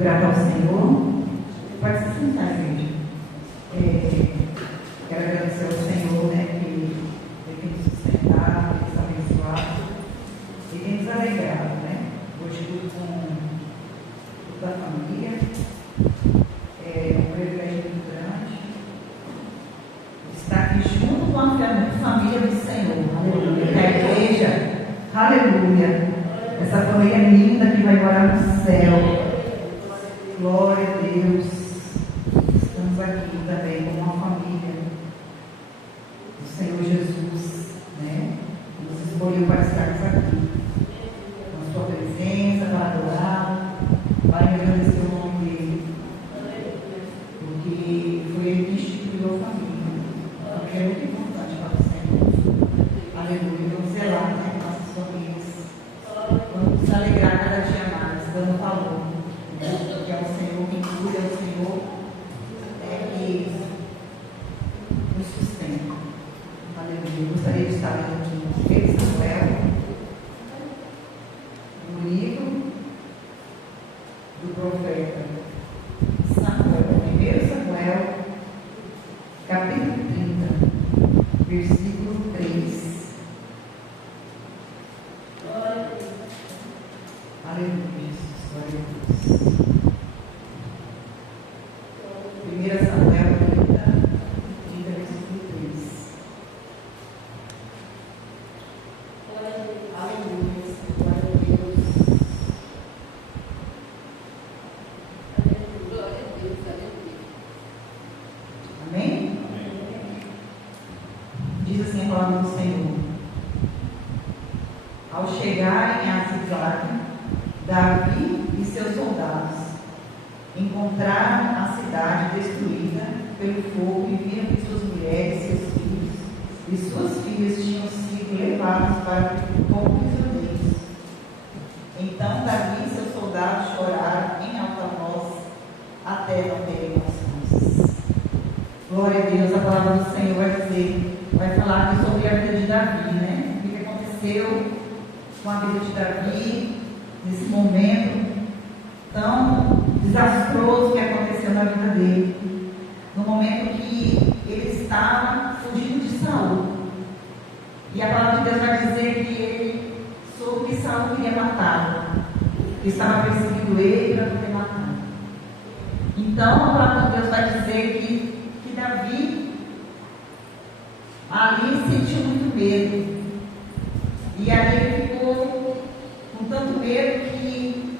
grata ao Senhor. Pode se sentar, gente. Quero agradecer ao Senhor, né, que tem nos sustentado, tem nos abençoado e tem nos alegrado, né? Hoje tudo com toda a família. É um privilégio muito grande estar aqui junto com a família do Senhor. Aleluia. Da igreja. Aleluia. Essa família linda que vai morar no céu. Glória a Deus. Estamos aqui também como uma família do Senhor Jesus, né? Nos escolheu para estarmos aqui. Com sua presença, para adorar, para agradecer o nome dele. Porque foi ele que instituiu a família. Porque é muito importante para o Senhor. Aleluia. Vamos zelar, né? Nossas famílias. Vamos nos alegrar cada dia mais, dando valor. Que é o Senhor que cuida, é o Senhor que nos sustenta. Aleluia. Eu gostaria de estar aqui no Pedro Samuel, no livro do profeta Samuel, 1 Samuel, capítulo 30, versículo 3. Aleluia, Jesus, glória a Deus. 1 Samuel 30, versículo 3. Aleluia, glória a Deus. Glória a Deus, aleluia. Amém? Diz assim a palavra do Senhor. Ao chegarem a Ziklag, Davi e seus soldados encontraram a cidade destruída pelo fogo e viram que suas mulheres, seus filhos e suas filhas tinham sido levados como prisioneiros. Então Davi e seus soldados choraram em alta voz até não terem emoções. Glória a Deus, a palavra do Senhor vai falar aqui sobre a vida de Davi, né? O que aconteceu com a vida de Davi nesse momento tão desastroso que aconteceu na vida dele, no momento que ele estava fugindo de Saul. E a palavra de Deus vai dizer que ele soube que Saul queria matá-lo, que estava perseguindo ele para poder matá-lo. Então a palavra de Deus vai dizer que Davi ali sentiu muito medo. E ali ele ficou com tanto medo que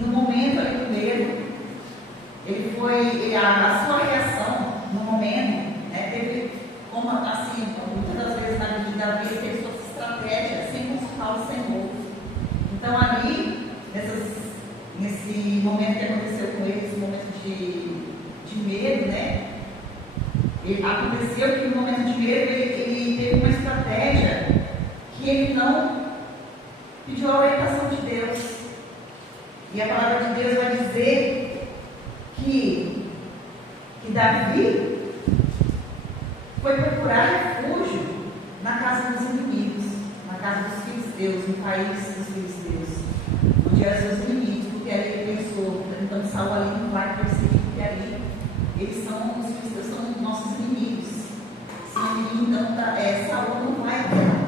no momento ali do medo, a sua reação no momento, né, teve como assim, muitas das vezes na vida de Davi, ele teve suas estratégias sem consultar o Senhor. Então ali, nesse momento que aconteceu com ele, esse momento de medo, né? Aconteceu que no momento de medo ele teve uma estratégia que ele não pediu a orientação de Deus. E a palavra de Deus vai dizer que Davi foi procurar refúgio na casa dos inimigos, na casa dos filisteus, no país dos filisteus, onde eram seus inimigos, porque ali ele pensou, então Saul ali não vai perseguir, porque ali eles são, os filisteus são nossos inimigos. Então Saul não vai ganhar,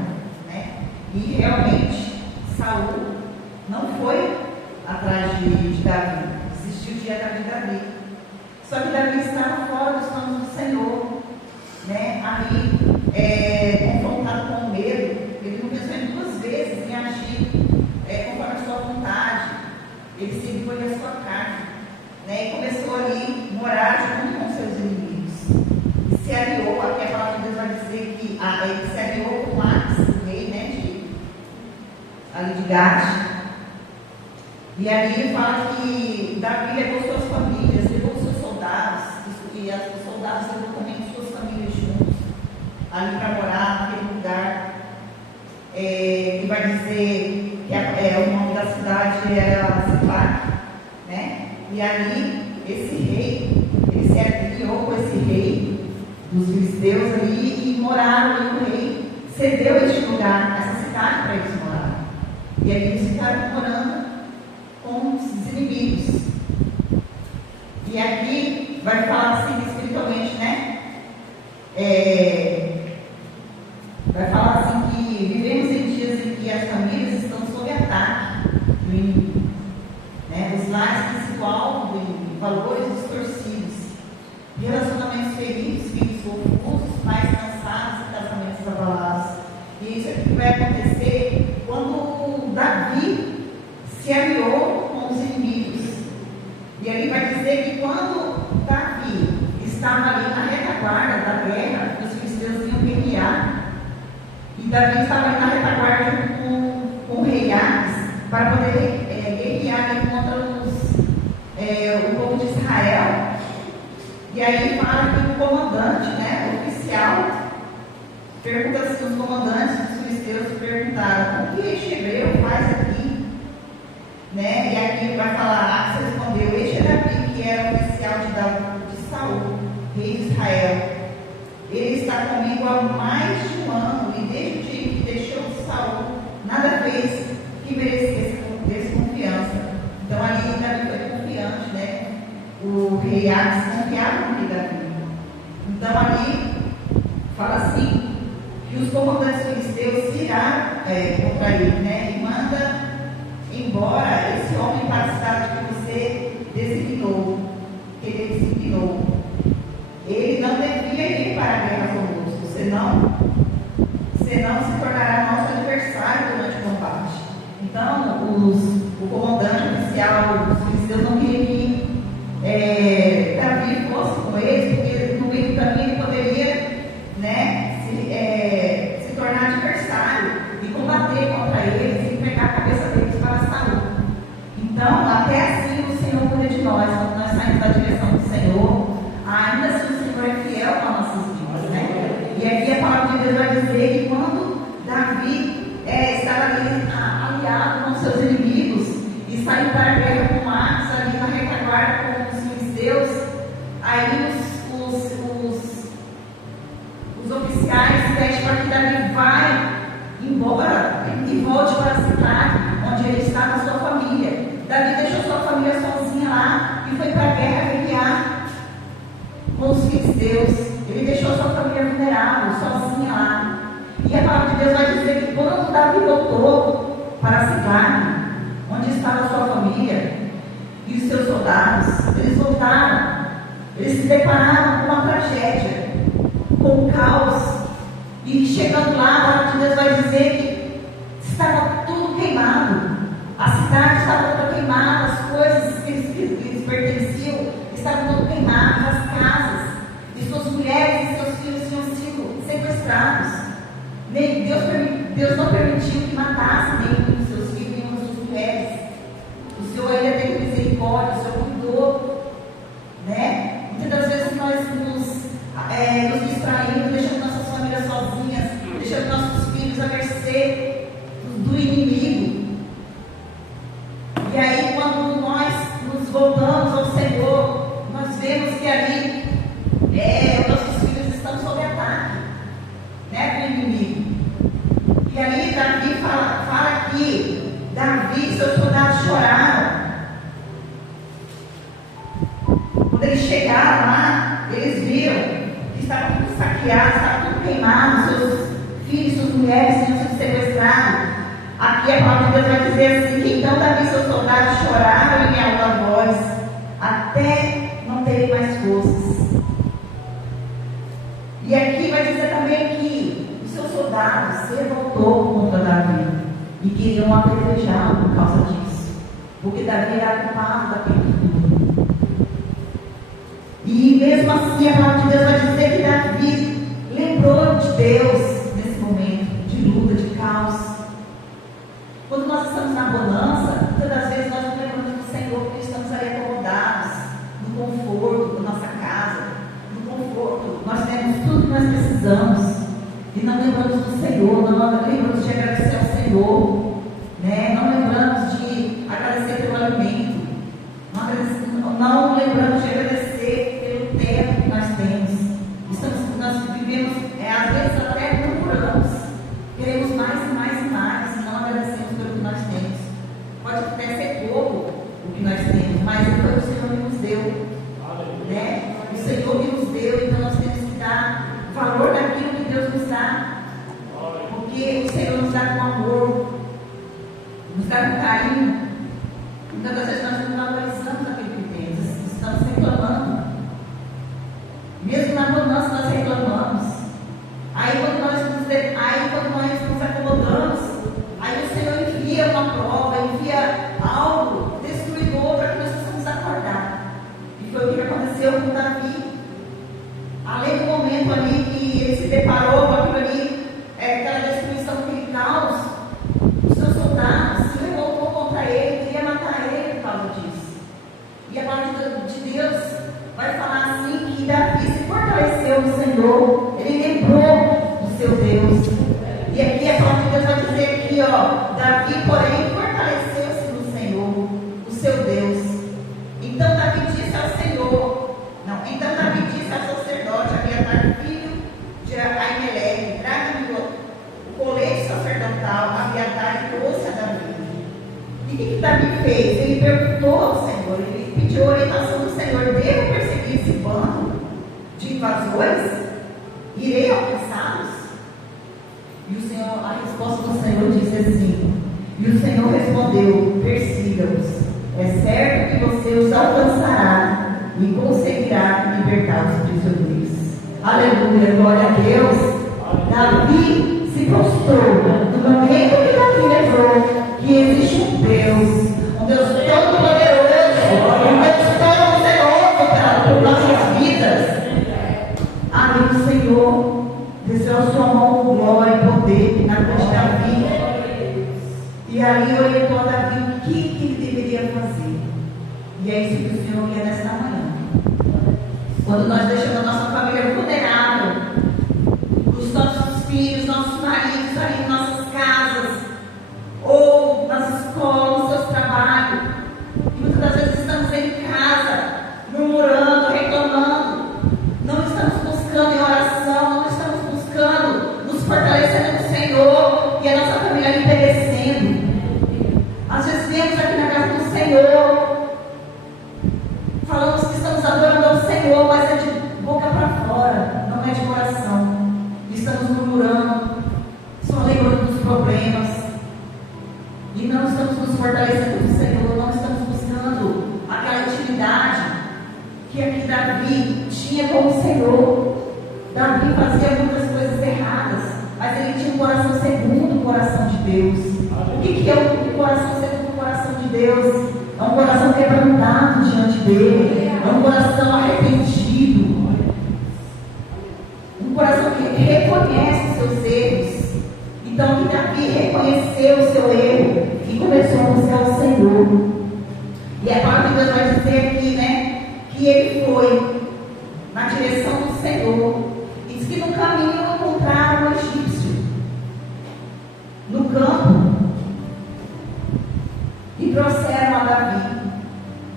né? E realmente Saul não foi atrás de Davi, desistiu de ir atrás de Davi. Só que Davi estava fora dos planos do Senhor, né? Ali, confrontado com o medo, ele não pensou em duas vezes em agir conforme a sua vontade. Ele seguiu a sua carne, né? E começou ali a morar junto com seus inimigos. E se aliou, aqui a palavra de Deus vai dizer que ele se aliou com Ax, o rei, né? Ali de Gade. E ali fala que Davi levou suas famílias, levou seus soldados, e os soldados levou também suas famílias juntos, ali para morar naquele lugar. E vai dizer que o nome da cidade era Ziklag, né? E ali, esse rei, ele se aliou com esse rei dos filisteus ali e moraram ali. O rei cedeu este lugar, essa cidade para eles morarem. E aí eles ficaram morando com os inimigos. E aqui vai falar assim espiritualmente, né? Vai falar assim que vivemos em dias em que as famílias estão sob ataque do inimigo, né? Os lares que se alvo em valores distorcidos, relacionamentos feridos, filhos confusos, pais cansados e casamentos abalados. E isso aqui vai acontecer quando Davi se aliou com os inimigos. E ali vai dizer que quando Davi estava ali na retaguarda da guerra, os filisteus iam guerrear, e Davi estava ali na retaguarda junto com o rei Aques, para poder guerrear ali contra o povo de Israel. E aí fala que o comandante, né, o oficial, pergunta assim, os comandantes dos filisteus perguntaram: o que este hebreu faz aqui? Né? E aqui vai falar, Aques respondeu: este é Davi, que era oficial de Saul, rei de Israel. Ele está comigo há mais de um ano, e desde o dia que deixou de Saul, nada fez que merecesse desconfiança. Então ali Davi foi confiante, né? O rei Aques confiava no rei Davi. Então ali fala assim, que os comandantes filisteus se irá contra ele, né? E manda embora esse homem para a cidade que você designou, que ele designou. Ele não devia ir para a guerra conosco, senão se tornará nosso adversário durante o combate. Então, o comandante oficial dos filisteus não queria que Davi fosse com eles, porque no meio do caminho ele poderia, né, se tornar adversário e combater contra eles e pegar a cabeça deles para Saul. Então, até assim o Senhor cuida de nós, quando nós saímos da direção do Senhor, ainda assim o Senhor é fiel com as nossas vidas, né? E aqui a palavra de Deus vai dizer que quando Davi estava ali aliado com seus inimigos e saiu para a guerra com Aques, ali na retaguarda com os filisteus, aí os oficiais pedem para que Davi vá embora e volte para a cidade onde ele estava com sua família. Davi deixou sua família sozinha lá e foi para a guerra guerrear com os filisteus. Ele deixou sua família vulnerável, sozinha lá. E a palavra de Deus vai dizer que quando Davi voltou para a cidade onde estava sua família e os seus soldados, eles voltaram, eles se depararam com uma tragédia, com o caos. E chegando lá, a palavra de Deus vai dizer que estava tudo queimado. A cidade estava toda queimada, as coisas que lhes pertenciam estavam tudo queimadas, as casas, e suas mulheres e seus filhos tinham sido sequestrados. Deus não permitiu que matassem nenhum dos seus filhos, nenhuma das suas mulheres. O Senhor ainda teve misericórdia, o Senhor cuidou, né? Muitas das vezes nós nos distraímos, deixando nossas famílias sozinhas, deixando nossos filhos à mercê do inimigo. E aí, quando nós nos voltamos ao Senhor, nós vemos que ali nossos filhos estão sob ataque, né, do inimigo. E aí Davi fala que Davi e seus soldados choraram. Quando eles chegaram lá, eles viram que estava tudo saqueado, estava tudo queimado, seus filhos, suas mulheres tinham sido sequestrados. Aqui a palavra de Deus vai dizer assim, que então Davi e seus soldados choraram em alta voz, até não terem mais forças. E aqui vai dizer também que os seus soldados se revoltou contra Davi e queriam apedrejá-lo por causa disso, porque Davi era culpado daquele tudo. E mesmo assim a palavra de Deus vai dizer que Davi lembrou de Deus nesse momento de luta, de caos. Quando nós estamos na bonança, muitas das vezes nós não lembramos do Senhor, porque estamos ali acomodados, no conforto da nossa casa, no conforto, nós temos tudo que nós precisamos, e não lembramos do Senhor, não lembramos de agradecer ao Senhor, né? Não lembramos de agradecer pelo alimento, não lembramos de agradecer pelo tempo que nós temos. Nós vivemos, às vezes até murmuramos, queremos mais e mais e mais, e não agradecemos pelo que nós temos. Pode até ser pouco o que nós temos, mas foi o Senhor que nos deu. né? O Senhor que nos deu, então nós temos que dar valor daquilo que Deus nos dá, porque o Senhor nos dá com amor, nos dá com carinho. Muitas das vezes nós não valorizamos aquilo que temos, estamos reclamando, mesmo na bonança nós reclamamos. Aí quando nós nos acomodamos, aí o Senhor envia uma prova, envia algo destruidor para que nós possamos acordar. E foi o que aconteceu com Davi. Além do momento ali que ele se deparou com aquilo ali, aquela destruição, aquele caos, os seus soldados se revoltou contra ele, queria matar ele por causa disso. E a palavra de Deus vai falar assim que Davi se fortaleceu no Senhor, ele lembrou do seu Deus. E aqui a palavra de Deus vai dizer aqui, ó, Davi, porém, fortaleceu-se no Senhor, o seu Deus. Então Davi disse ao sacerdote Abiatar, filho de Aimeleque, traga-me o colete sacerdotal. Abiatar trouxe a Davi. E o que Davi fez? Ele perguntou ao Senhor, ele pediu a orientação do Senhor: devo perseguir esse bando de invasores? Irei alcançá-los? E o Senhor, a resposta do Senhor disse assim, e o Senhor respondeu: persiga-os, é certo que você os alcançará e conseguirá libertar os prisioneiros. Aleluia, glória a Deus. Davi se prostrou no momento que Davi lembrou que existe um Deus todo-poderoso, um Deus todo-poderoso para nossas vidas. Ali o Senhor desceu a sua mão com glória e poder na vida de Davi. E ali orientou a Davi o que ele deveria fazer. E é isso que o Senhor quer nesta manhã. Quando nós deixamos a nossa família vulnerável, os nossos filhos, nossos maridos ali em nossas casas, ou nas escolas, nos seus trabalhos, e muitas das vezes estamos em casa, murmurando, reclamando, não estamos buscando em oração, não estamos buscando nos fortalecer no Senhor, e a nossa família ali perecendo. Às vezes viemos aqui na casa do Senhor, falamos que estamos adorando ao Senhor, mas é de boca para fora, não é de coração. Estamos murmurando, só lembrando dos problemas, e não estamos nos fortalecendo no Senhor, não estamos buscando aquela intimidade que aqui Davi tinha com o Senhor. Davi fazia muitas coisas erradas, mas ele tinha um coração segundo o coração de Deus. O que é um coração segundo o coração de Deus? É um coração quebrantado diante dele, é um coração arrependido, um coração que reconhece os seus erros. Então que Davi reconheceu o seu erro e começou a buscar o Senhor. E a palavra de Deus vai dizer aqui, né, que ele foi na direção do Senhor. E diz que no caminho encontraram um egípcio no campo e trouxeram a Davi.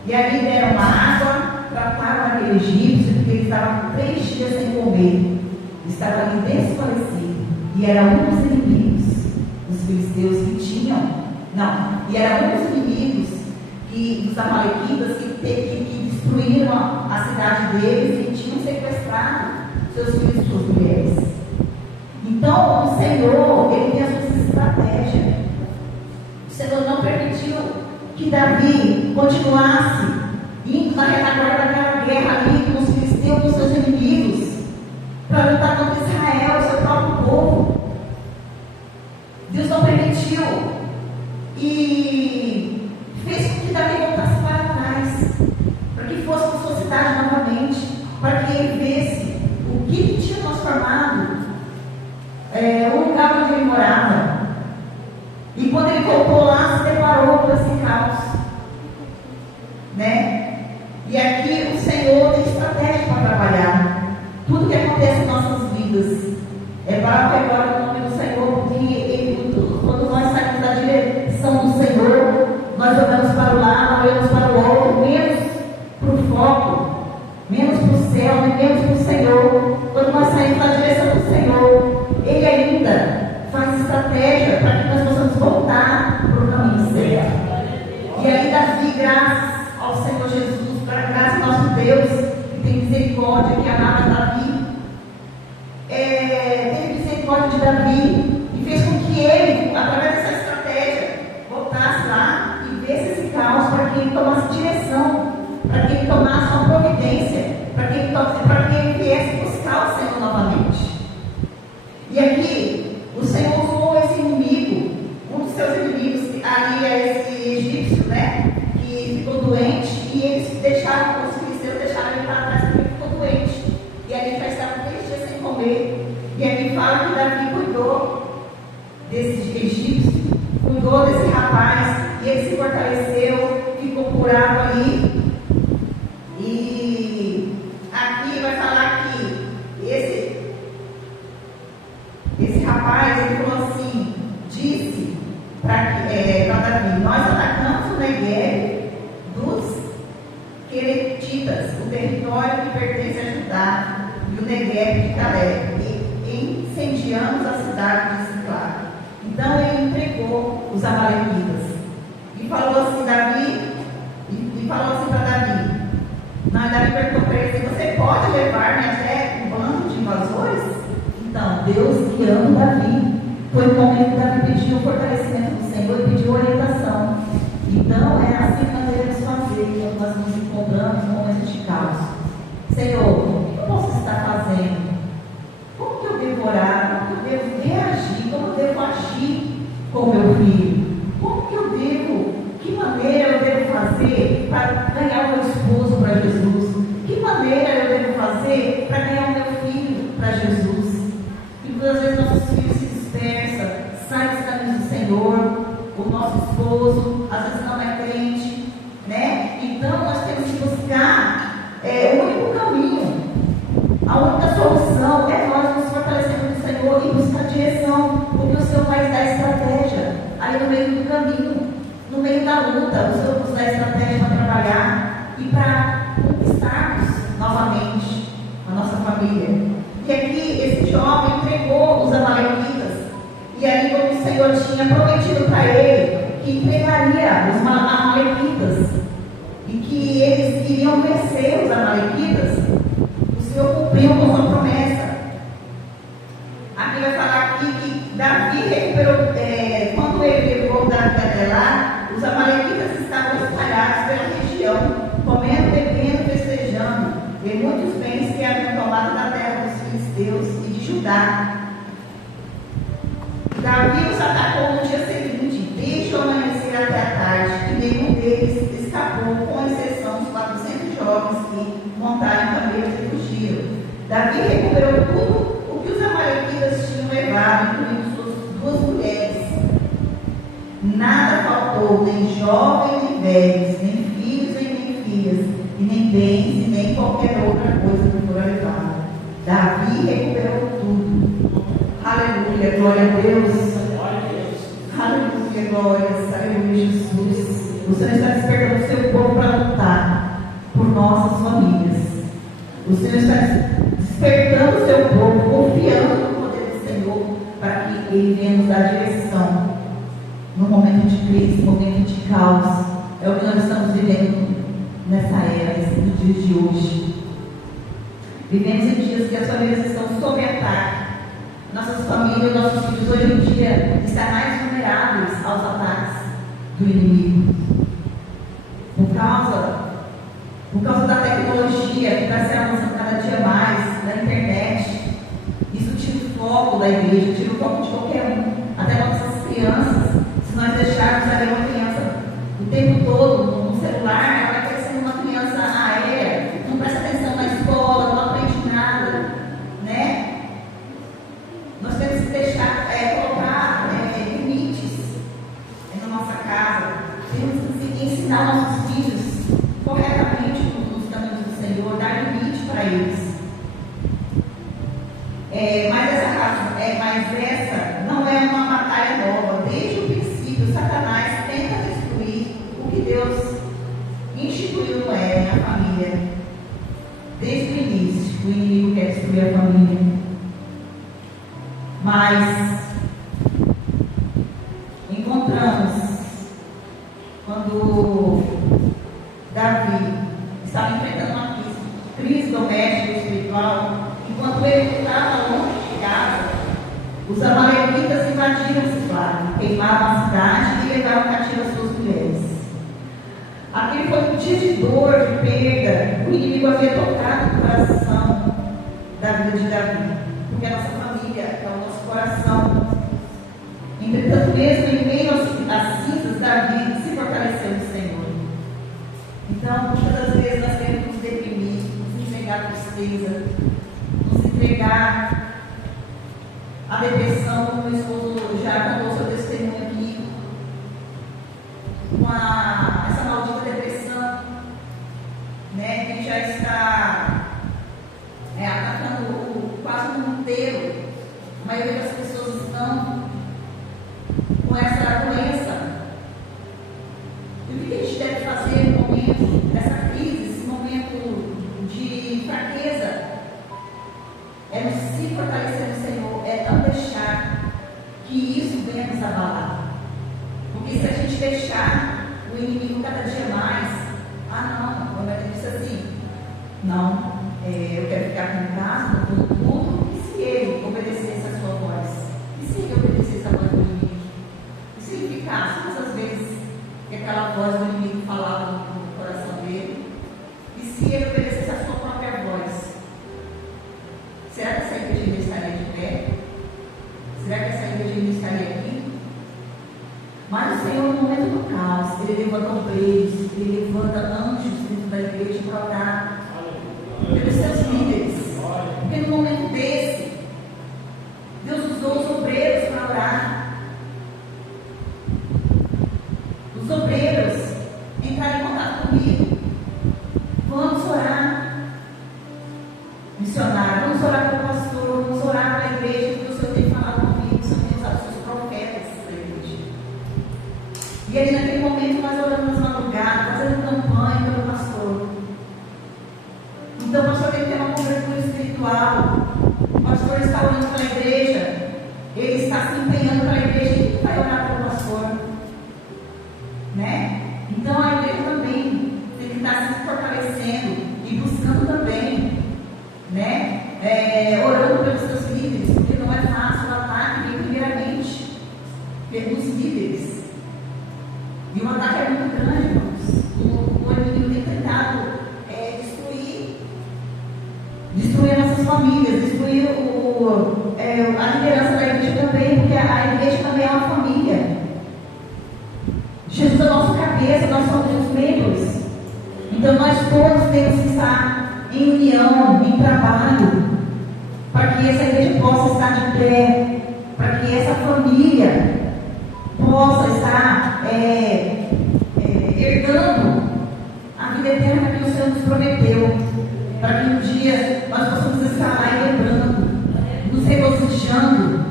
E ali deram água, trataram aquele egípcio, porque ele estava com 3 dias sem comer, estava ali desfalecido, e era um dos inimigos dos filisteus que tinham, e era um dos inimigos dos amalequitas que destruíram a cidade deles e tinham sequestrado seus filhos e suas mulheres. Então o Senhor, ele tem a sua estratégia. O Senhor não permitiu que Davi continuasse indo na retaguarda daquela guerra ali com os filisteus, com os seus inimigos, para lutar contra Israel, o seu próprio povo. Deus não permitiu e fez com que Davi voltasse para trás, para que fosse com sua cidade novamente, para que ele visse o que tinha transformado o lugar onde ele morava. E quando ele voltou lá, se deparou com esse caos, né? E aqui o Senhor tem estratégia para trabalhar. Tudo que acontece em nossas vidas é para a glória do nome do Senhor, porque quando nós saímos da direção do Senhor, nós olhamos para o lado, olhamos para o outro, menos para o foco, menos para o céu, menos para o Senhor. Quando nós saímos da direção do Senhor, Ele ainda faz estratégia para que nós possamos voltar para o caminho certo. E aí, Davi, graças ao Senhor Jesus, graças ao nosso Deus, tomasse direção, para que ele tomasse uma providência, para que ele viesse buscar o Senhor novamente. E aqui, o Senhor usou esse inimigo, um dos seus inimigos, ali é esse egípcio, né? Que ficou doente, e eles deixaram, os filisteus deixaram ele para trás porque ele ficou doente. E ali já estava 3 dias sem comer. E aqui fala que Davi cuidou desse egípcio, cuidou desse rapaz, e ele se fortaleceu, ficou curado ali. E aqui vai falar que esse rapaz, ele falou assim, disse para Davi: nós atacamos o Negueb dos Queretitas, o território que pertence a Judá, e o Negueb de Caleb, e incendiamos a cidade de Siclag. Então ele entregou os amalequitas e falou assim para Davi. Davi perguntou para ele: você pode levar-me até um bando de invasores? Então Deus guiando Davi. Foi o momento que Davi pediu o fortalecimento do Senhor e pediu orientação. Então é assim que nós devemos fazer quando nós nos encontramos em momentos de caos. Senhor, o que eu posso estar fazendo? Como que eu devo orar? Como que eu devo reagir? Como eu devo agir com meu filho? Como que eu devo, que maneira eu devo fazer para ganhar o meu esposo para Jesus? Que maneira eu devo fazer para ganhar o meu filho para Jesus? E muitas vezes nossos filhos se dispersam, saem dos caminhos do Senhor, o nosso esposo às vezes não é crente, né? Então nós temos que buscar o único caminho, a única solução é nós nos fortalecermos no Senhor e buscar direção, porque o Senhor vai nos dar estratégia aí no meio do caminho, no meio da luta. O Senhor nos dá estratégia para trabalhar e para conquistarmos novamente a nossa família. E aqui esse jovem entregou os amalequitas, e ali como o Senhor tinha prometido para ele que entregaria os amalequitas e que eles iriam vencer os amalequitas, o Senhor cumpriu com sua promessa. Aqui vai falar aqui que Davi recuperou, quando ele levou Davi até lá, os amalequitas estavam espalhados pela região, comendo, bebendo, festejando, e muitos bens que haviam tomado da terra dos filisteus e de Judá. Davi os atacou no dia seguinte, desde o amanhecer até a tarde, e nenhum deles escapou, com exceção dos 400 jovens que montaram em camelos e fugiram. Davi recuperou tudo o que os amalequitas tinham levado, incluindo suas 2 mulheres. Nada faltou, nem jovens nem velhos, nem filhos nem filhas, e nem bens, e nem qualquer outra coisa que fora levada. Davi recuperou tudo. Aleluia, glória a Deus. Aleluia, glórias, aleluia, Jesus. O Senhor está despertando o seu povo para lutar por nossas famílias. O Senhor está despertando o seu povo, confiando no poder do Senhor, para que Ele venha nos dar direção no momento de crise, no momento de caos. É o que nós estamos vivendo nessa era, nos dias de hoje. Vivemos em dias que as famílias estão sob ataque. Nossas famílias, nossos filhos hoje em dia estão mais vulneráveis aos ataques do inimigo. Por causa da tecnologia que está se avançando cada dia mais, da internet, isso tira o foco da igreja, tira o foco de qualquer um, até nossas crianças. Se nós deixarmos ali uma criança o tempo todo no celular, ela vai crescendo uma criança aérea, não presta atenção na escola, não aprende nada, né? Nós temos que deixar, colocar limites na nossa casa. Temos que ensinar nossos filhos corretamente nos caminhos do Senhor, dar limite para eles. Mas essa não é uma batalha nova. Desde o princípio, Satanás tenta destruir o que Deus instituiu no Éden, a família. Desde o início, o inimigo quer destruir a família. Mas encontramos quando Davi estava enfrentando uma crise doméstica e espiritual, enquanto ele estava longe de casa, os amalequitas invadiram Siclag, queimavam a cidade e levaram cativo as suas mulheres. aquele foi um dia de dor, de perda. O inimigo havia tocado o coração da vida de Davi, porque a nossa família é o nosso coração. Entretanto, mesmo em meio às cinzas, Davi se fortaleceu no Senhor. Então, muitas das vezes nós queremos nos deprimir, nos entregar à tristeza, nos entregar à depressão. Meu esposo já contou seu testemunho aqui, com essa maldita depressão, né, que já está atacando quase o mundo inteiro. A maioria das pessoas estão com essa doença. E o que a gente deve fazer no momento dessa crise, esse momento de fraqueza? É nos se fortalecer no Senhor, é não deixar que isso venha nos abalar. Porque se a gente deixar o inimigo cada dia mais, não, o médico disse assim, não, eu quero ficar aqui em casa, com tudo, e se ele obedecesse a sua voz? E se ele obedecesse a voz do inimigo? E se ele ficasse todas as vezes que aquela voz do inimigo falava no coração dele? E se ele obedecesse a sua própria voz? Será que essa igreja ainda estaria de pé? Será que essa igreja ainda estaria aqui? Mas o Senhor, no momento do caos, Ele levanta obreiros, Ele levanta anjos dentro da igreja para orar pelos seus líderes. Porque no momento desse, Deus usou os obreiros para orar. Os obreiros entraram em contato comigo. Vamos orar, missionário, vamos orar pelo pastor, vamos orar pela igreja, porque o Senhor tem falado comigo, o Senhor tem usado os seus profetas para a igreja. E ali naquele momento nós oramos nas madrugadas, fazendo campanha pelo pastor. Então o pastor tem que ter uma cobertura espiritual. O pastor está orando pela igreja, ele está se empenhando pela igreja. E quem vai orar pelo pastor? Né? Então a igreja também tem que estar se fortalecendo e buscando também, né? Orando pelos seus líderes, porque não é fácil o ataque, vem primeiramente pelos líderes. E o ataque é muito grande, irmãos. O inimigo tem tentado destruir nossas famílias, destruir a liderança da igreja também, porque a igreja também é uma família. Jesus é o nosso cabeça, nós somos os membros. Então nós todos temos que estar em união, em trabalho, para que essa igreja possa estar de pé, para que essa família possa estar herdando a vida eterna que o Senhor nos prometeu, para que um dia nós possamos estar lá lembrando, nos regozijando,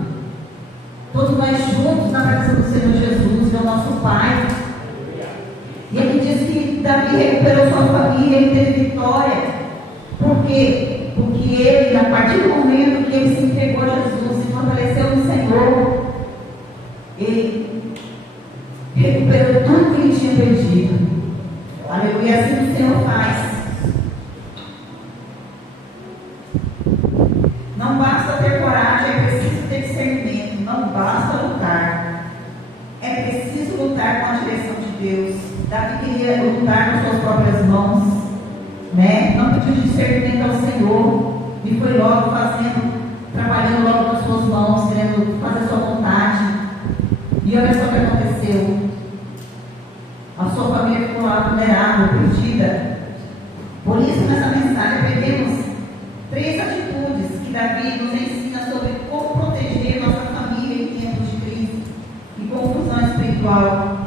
todos nós juntos na presença do Senhor Jesus, que é o nosso Pai. E ele diz que Davi recuperou sua família, ele teve vitória. Por quê? Porque ele, a partir do momento que ele se entregou a Jesus, se fortaleceu no Senhor, ele recuperou tudo que ele tinha perdido. Aleluia, assim o Senhor faz. Não basta ter coragem, é preciso ter discernimento. Não basta lutar, é preciso lutar com a direção de Deus. Davi queria lutar com suas próprias mãos, né? Não pediu discernimento ao Senhor e foi logo trabalhando logo com as suas mãos, querendo fazer a sua vontade. E olha só o que aconteceu. A sua família ficou lá vulnerável, perdida. Por isso, nessa mensagem, aprendemos 3 atitudes que Davi nos ensina sobre como proteger nossa família em tempos de crise e confusão espiritual.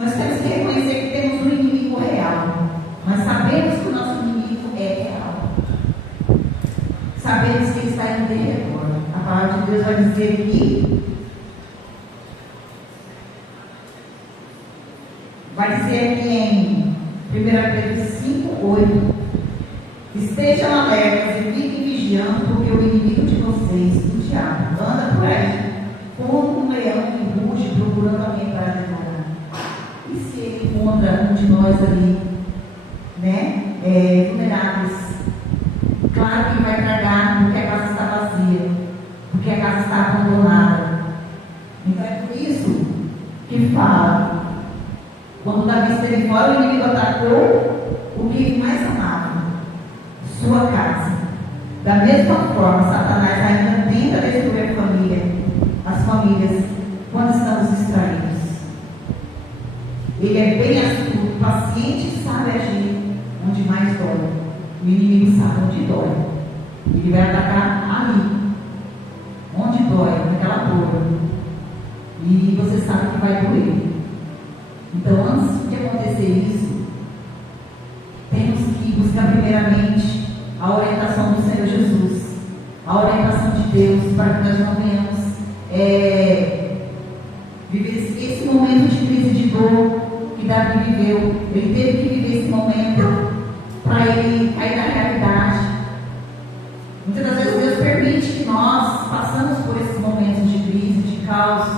Nós temos que reconhecer que temos um inimigo real, mas sabemos que o nosso inimigo é real. Sabemos que ele está em derredor. A palavra de Deus vai dizer que aqui em 1 Pedro 5:8: estejam alertas e fiquem vigiando, porque o inimigo de vocês, o diabo, anda por aí como um leão que ruge procurando alguém para devorar. E se ele encontra um de nós ali, né, vulneráveis, claro que vai tragar, porque a casa está vazia, porque a casa está abandonada. Então é por isso que fala, quando Davi esteve fora, o inimigo sua casa. Da mesma forma, Satanás ainda tenta destruir a família, as famílias, quando estamos distraídos. Ele é bem astuto, paciente e sabe agir onde mais dói. O inimigo sabe onde dói. Ele vai atacar ali, onde dói, naquela dor. E você sabe que vai doer. Então, antes de acontecer isso, temos que buscar primeiramente a orientação do Senhor Jesus, a orientação de Deus, para que nós não venhamos viver esse momento de crise, de dor que Davi viveu. Ele teve que viver esse momento para ele cair na realidade. Muitas das vezes Deus permite que nós passamos por esses momentos de crise, de caos,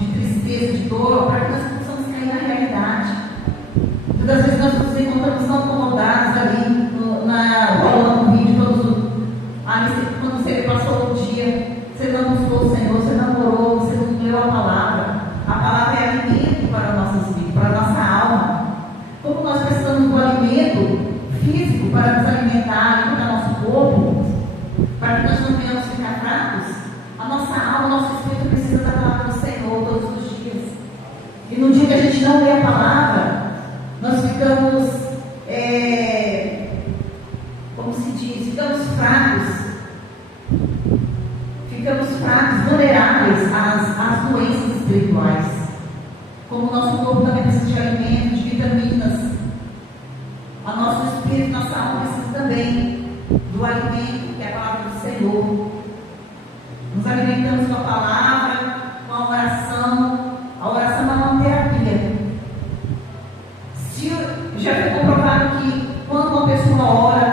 de tristeza, de dor, para que nós possamos cair na realidade. Muitas das vezes nós nos encontramos tão acomodados ali, rolando um vídeo, quando você passou o dia, você não buscou o Senhor, você não orou, você não leu a palavra. A palavra é alimento para nossas vidas, para a nossa alma. Como nós precisamos do alimento físico para nos alimentar, alimentar nosso corpo, para que nós não venhamos ficar fracos, a nossa alma, o nosso espírito precisa da palavra do Senhor todos os dias. E no dia que a gente não lê a palavra, nós ficamos, como se diz, ficamos fracos, vulneráveis às doenças espirituais. Como o nosso corpo também precisa de alimentos, de vitaminas, o nosso espírito, nossa alma precisa também do alimento, que é a palavra do Senhor. Nos alimentamos com a palavra, com a oração. A oração é uma terapia. Já foi comprovado que quando uma pessoa ora,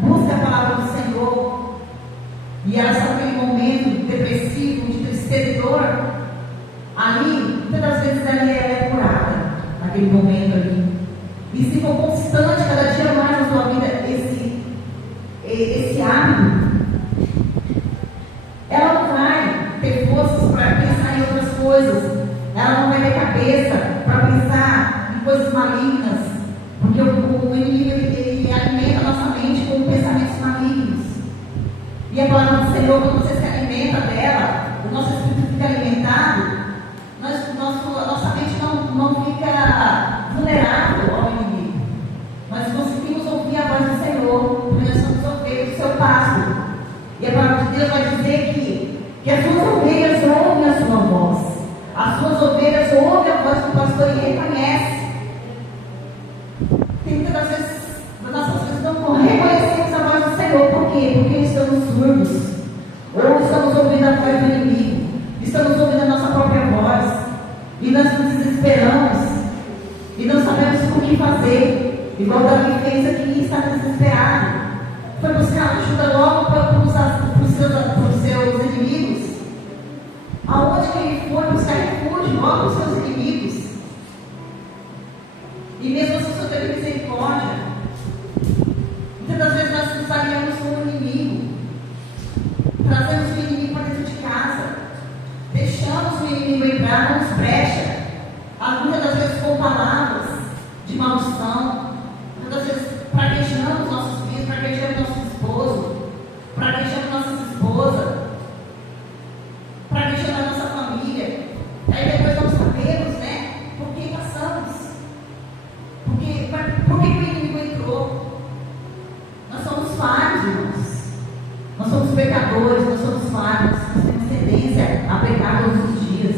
busca a palavra do Senhor, e ela está naquele momento depressivo, de tristeza e dor, ali, muitas das vezes ela é curada, naquele momento ali. E se for constante, cada dia mais na sua vida, esse hábito, ela não vai ter forças para pensar em outras coisas, ela não vai ter cabeça para pensar em coisas malignas, porque o inimigo ele alimenta a nossa mente com pensamentos malignos. E a palavra do Senhor, quando você se alimenta dela, o nosso espírito fica alimentado, nossa mente não fica vulnerável ao inimigo. Nós conseguimos ouvir a voz do Senhor, porque nós somos ovelhas do seu pasto. E a palavra de Deus vai dizer que as suas ovelhas ouvem a sua voz. As suas ovelhas ouvem a voz do pastor e reconhecem. Tem muitas vezes, nossas vezes não reconhecemos a voz do Senhor. Por quê? Porque estamos surdos. Ou estamos ouvindo a voz do inimigo. Estamos ouvindo a nossa própria voz. E nós nos desesperamos. E não sabemos o que fazer. Igual Davi fez aqui e está desesperado. Foi buscar ajuda logo para os seus inimigos. Aonde que ele foi buscar refúgio? Logo para os seus inimigos. E mesmo assim, o Senhor teve misericórdia. Muitas das vezes nós nos aliamos com o inimigo. Trazemos o inimigo para dentro de casa. Deixamos o inimigo entrar, não nos brecha. Muitas das vezes com palavras de maldição. Muitas das vezes praguejamos nossos filhos, praguejamos nosso esposo, praguejamos nossas esposas, praguejamos a nossa família. Aí depois não sabemos, né? Por que passamos? Por que o inimigo entrou? Nós somos falhos, irmãos. Nós somos pecadores, nós somos falhos. Nós temos tendência a pecar todos os dias.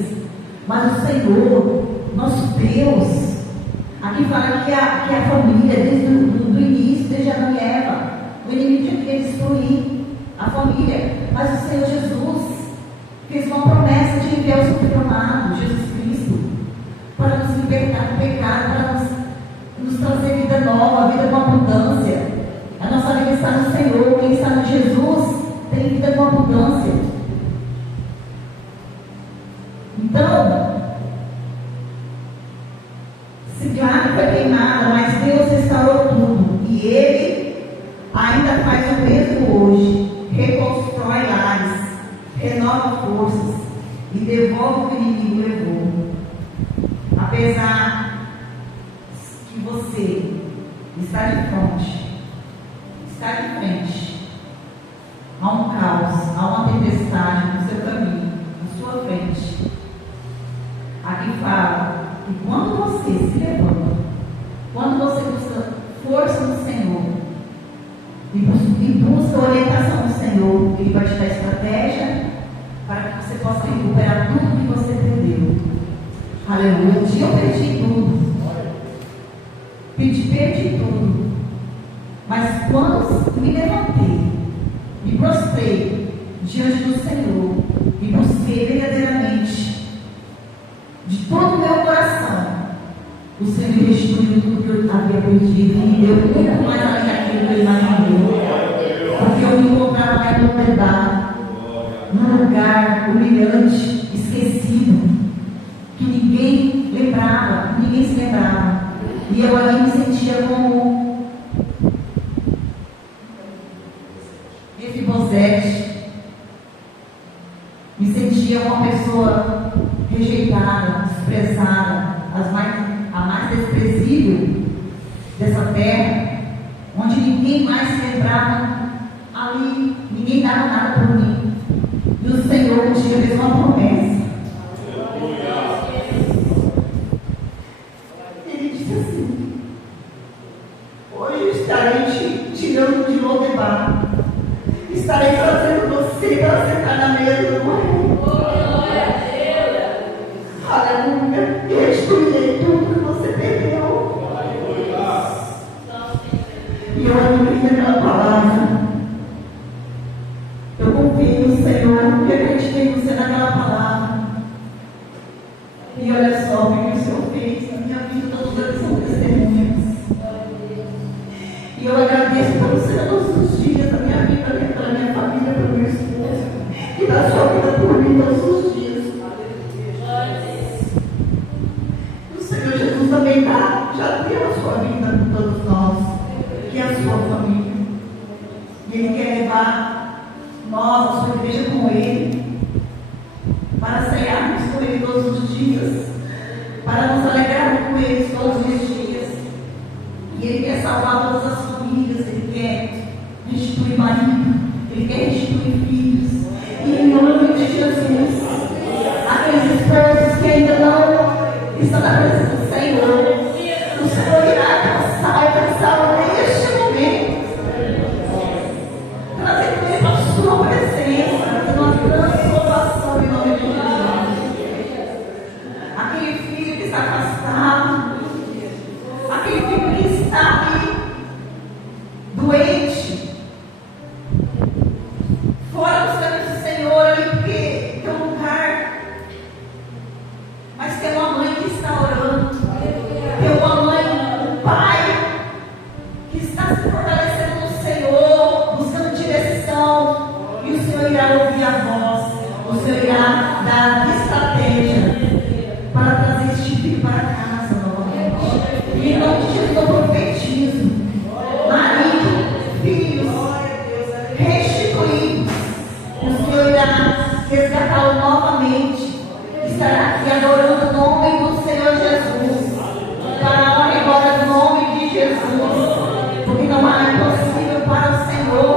Mas o Senhor, nosso Deus, aqui fala que a família, desde o início, desde Adão e Eva, o inimigo já queria destruir a família. Mas o Senhor Jesus fez uma promessa de enviar o seu Filho amado, Jesus Cristo, para nos libertar do pecado, para nos trazer vida nova, vida com abundância. A nossa vida está no Senhor. Quem está no Jesus tem vida com abundância. Então, Ciclado foi queimada, mas Deus restaurou tudo. E Ele ainda faz o mesmo hoje. Reconstrói lares, renova forças e devolve o que o inimigo levou. Apesar que você está de frente, está de frente a um caos, a uma tempestade no seu caminho, na sua frente, aqui fala que quando você se levanta, quando você busca força no Senhor e busca orientação no Senhor, Ele vai te dar estratégia para que você possa recuperar tudo que você perdeu. Aleluia. Um dia eu perdi tudo. Perdi tudo. Mas quando me levantei, me prostrei diante do Senhor e busquei verdadeiramente de todo o meu coração, o Senhor me restituiu tudo que eu havia perdido e me deu muito mais além daquilo que eu imaginei. Porque eu me encontrava em um lugar, num lugar humilhante, esquecido, que ninguém lembrava, ninguém se lembrava. E eu ali me sentia como Mefibosete. Me sentia uma pessoa rejeitada, desprezada, a mais desprezível dessa terra, onde ninguém mais se lembrava ali, ninguém dava nada por mim. E o Senhor um dia fez uma promessa. Ele disse assim: hoje estarei te tirando de Lodebar, estarei trazendo você para sentar na mesa do rei. Aleluia. E restituirei tudo que você perdeu. E eu aleluia naquela palavra. Eu confiei no Senhor e acreditei em você naquela palavra. E olha só o que o Senhor fez na minha vida, todos eles são testemunhas. E eu agradeço pelo Senhor todos os dias da minha vida, pela minha família, pelo meu esposo, e da sua vida por mim todos os dias. O Senhor Jesus também já deu a sua vida por todos nós, que é a sua família. E Ele quer levar nós, a sua igreja, com Ele, para ceiarmos com Ele todos os dias, para nos alegrarmos com Ele todos os dias. E Ele quer salvar todas as famílias, Ele quer restituir marido, Ele quer restituir filhos. E em nome de Jesus, aqueles esposos que ainda não estão na presença do Senhor, o Senhor irá cansá-lo neste momento, trazendo Ele para a sua presença, trazendo uma transformação em nome de Jesus. Aquele filho que está afastado, aquele filho que está ali doente, fora dos caminhos do Senhor, ali, porque tem um lugar, mas tem uma mãe que está orando, tem uma mãe, um pai que está se fortalecendo no Senhor, buscando direção, e o Senhor irá ouvir a voz, o Senhor irá dar estratégia para trazer este filho para casa novamente. E em nome de Jesus eu profetizo: marido, filhos, restituídos, o Senhor irá resgatá-lo novamente. Estará aqui adorando o nome do Senhor Jesus, para a honra e glória do nome de Jesus, porque não há impossível para o Senhor.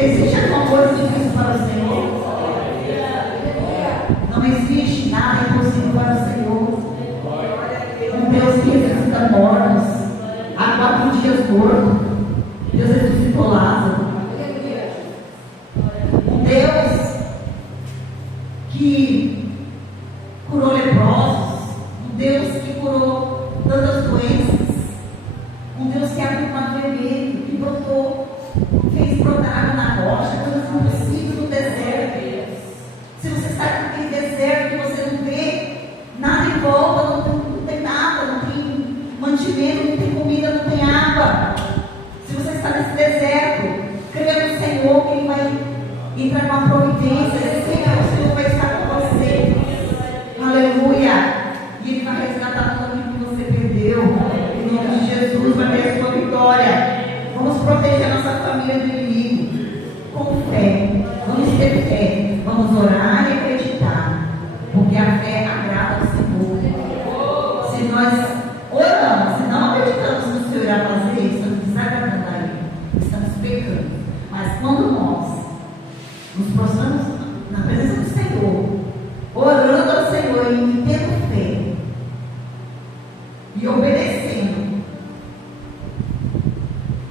Existe alguma coisa difícil para o Senhor? Não existe nada impossível para o Senhor. Um Deus que ressuscita mortos, há 4 dias morto, Deus ressuscitou Lázaro. Um Deus que curou leprosos, um Deus que curou tantas doenças, um Deus que abriu o mar vermelho, que brotou, fez brotar água na rocha, coisas impossíveis no deserto. Se você está naquele deserto que você não vê nada em volta, não tem nada, não tem mantimento, não tem comida, não tem água. Se você está nesse deserto, creia no Senhor que Ele vai entrar com a providência, o Senhor vai estar com você. Aleluia! E Ele vai resgatar tudo aquilo que você perdeu. Em nome de Jesus, vai ter a sua vitória. Vamos proteger a nossa família do inimigo com fé. Vamos ter fé. Vamos orar e acreditar. Porque a fé agrada ao Senhor. Se nós oramos, se não acreditamos no que o Senhor irá fazer, estamos desagradando a Ele. Estamos pecando.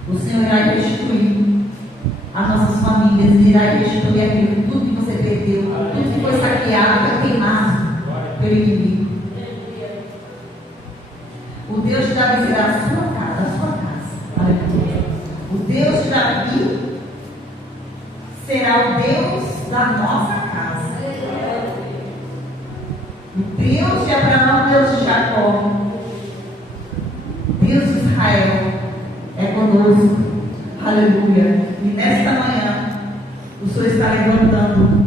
O Senhor irá restituir as nossas famílias, irá restituir aquilo, tudo que você perdeu, tudo que foi saqueado, foi queimado pelo inimigo. O Deus de Davi será a sua casa. Aleluia. O Deus de Davi será o Deus da nossa casa. O Deus de Abraão, o Deus de Jacó, Deus de Israel é conosco. Aleluia. E nesta manhã o Senhor está levantando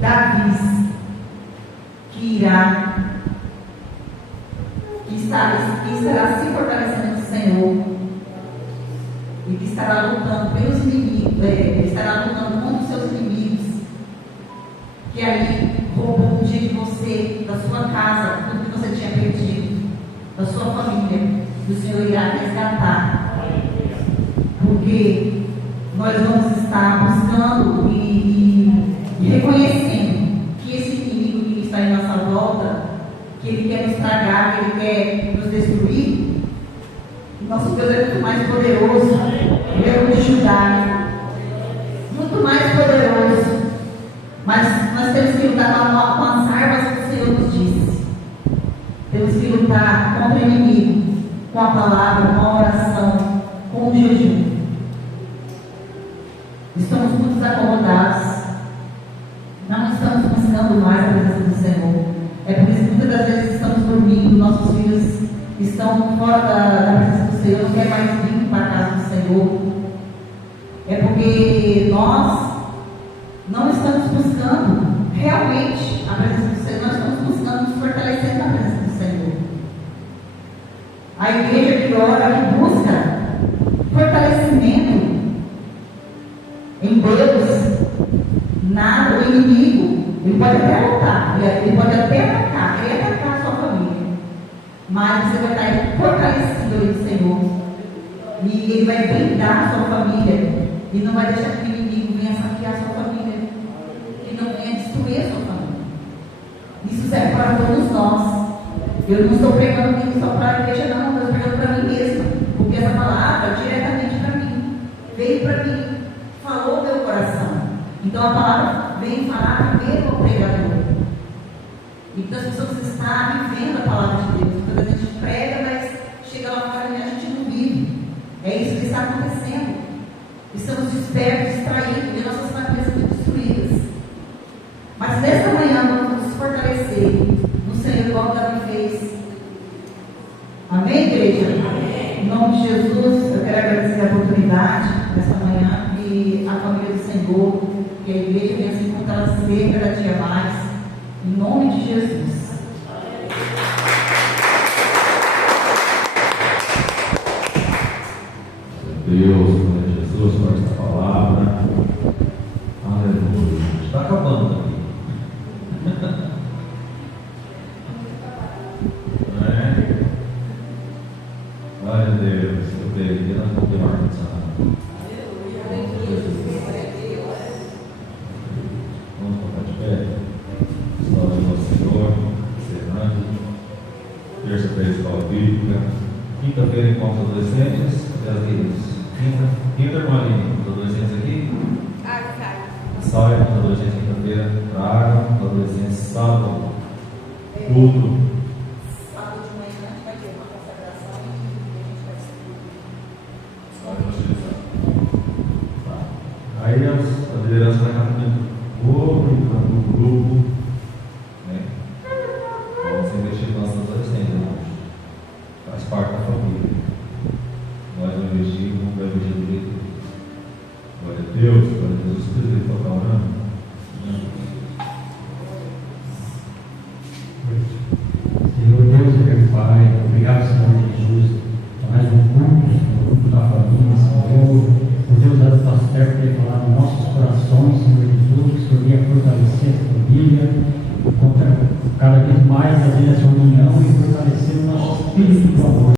Davi que estará se fortalecendo no Senhor e que estará lutando pelos inimigos, estará lutando contra os seus inimigos que ali roubam o dia de você, da sua casa, tudo que você tinha perdido, da sua família. O Senhor irá resgatar, porque nós vamos estar buscando e reconhecendo que esse inimigo que está em nossa volta, que ele quer nos tragar, que ele quer nos destruir, nosso Deus é muito mais poderoso. Ele é o de Judá, muito mais poderoso. Mas nós temos que lutar com as armas que o Senhor nos disse. Temos que lutar contra o inimigo, com a palavra, com a oração, com o jejum. Estamos muito acomodados, não estamos buscando mais a presença do Senhor. É por isso que muitas das vezes estamos dormindo, nossos filhos estão fora da presença do Senhor, não quer mais vir para a casa do Senhor. É porque nós não estamos buscando realmente a presença do Senhor, nós estamos buscando nos fortalecer na presença do Senhor. A igreja que ora, que busca fortalecimento em Deus, nada, o inimigo, ele pode até lutar, ele pode até atacar, ele atacar a sua família, mas você vai estar fortalecido aí do Senhor, e ele vai blindar a sua família, e não vai deixar que o inimigo venha saquear a sua família, e não venha destruir a sua família. Isso serve para todos nós. Eu não estou pregando isso só para a igreja, não, eu estou pregando para mim mesma, porque essa palavra é diretamente para mim, veio para mim, falou meu coração. Então a palavra vem falar primeiro ao pregador. Então as pessoas estão vivendo a palavra de Deus. Quando a gente prega, mas chega lá fora e a gente não vive. É isso que está acontecendo. Estamos despertos, distraídos, e nossas famílias são destruídas. Mas nessa manhã vamos nos fortalecer no Senhor, igual Davi fez. Amém, igreja? Amém. Em nome de Jesus, eu quero agradecer a oportunidade nessa manhã e a família do Senhor, que a igreja venha se fortalecer cada dia mais. Em nome de Jesus. Deus, Jesus, por esta palavra. Aleluia. Está acabando aqui. Glória a Deus. Eu peguei na boca de marcação. Vamos colocar de pé. Glória ao Senhor. Encerrando. Terça-feira, escola bíblica. Quinta-feira, encontro adolescentes. Até as igrejas. Quinta, irmã Aline, os adolescentes aqui? Sai, os adolescentes quinta-feira, tragam, os adolescentes sábado, culto. Sábado de manhã a gente vai ter uma consagração e a gente vai Aí a liderança vai estar no grupo, né? Vamos investir nos nossos adolescentes, irmãos. Faz parte da família. Nós vamos investir, vamos investir do jeito. Glória a Deus, glória a Jesus Cristo, ele está orando. Senhor Deus e meu Pai, obrigado, Senhor Jesus, por mais um culto da família, Senhor. Por Deus, da nossa terra, ter falado nos nossos corações, Senhor Jesus, que o Senhor ia fortalecer a família, cada vez mais, às vezes, a união e fortalecer o nosso espírito do amor.